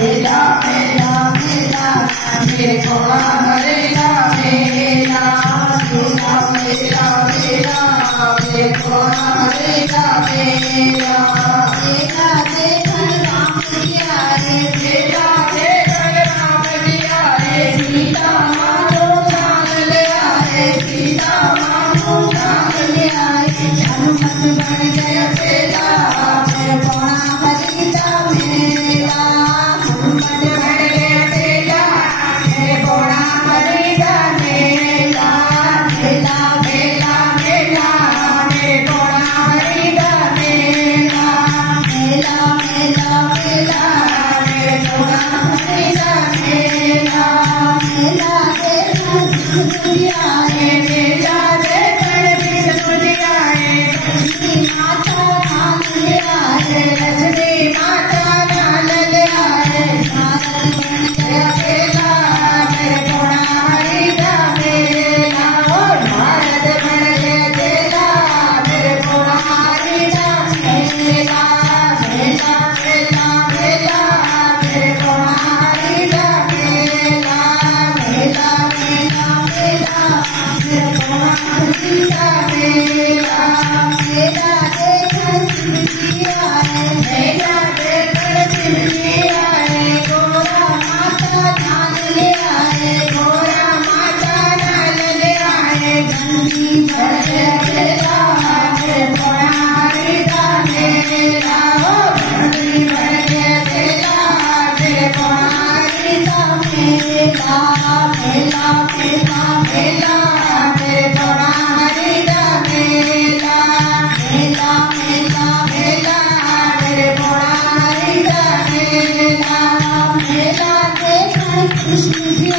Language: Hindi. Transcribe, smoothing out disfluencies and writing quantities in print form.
मेला मेला मेला मेरे कोड़ा मरेगा मेला मेला मेला मेला मेरे कोड़ा मरेगा मेला मेला देखकर राम जी आए मेला देखकर राम जी आए सीता मानो जान ले आए सीता मानो जान ले आए हनुमत बन गया चेला मेरे कोड़ा मरेगा मेला हनुमत बन गया चेला मेरे कोड़ा मरेगा मेला मेला मेला मेला मेरे कोड़ा मरेगा मेला मेला मेला मेला मेरे कोड़ा मरेगा मेला मेला देखकर दुनिया है मेला देखकर दुनिया है लक्ष्मी माता नाम ले आए लक्ष्मी माता नाम ले आए भारत बन गया मेला मेरे कोड़ा मरेगा मेला भारत बन गया मेला मेरे कोड़ा मरेगा मेला मेला मेला मेला मेरे कोड़ा मरेगा मेला मेला मेला मेला मेरे कोड़ा मरेगा मेला मेला देखकर चिमटी आए मेला देखकर चिमटी आए गोरा माता जान ले आए गोरा माता जान ले आए गंदी भर गया मेला मेरे कोड़ा मरेगा मेला गंदी भर गया मेला मेरे कोड़ा मरेगा मेला मेला मेला मेला मेरे कोड़ा मरेगा मेला मेला मेला मेला मेरे कोड़ा मरेगा मेला मेला देखकर कृष्ण जी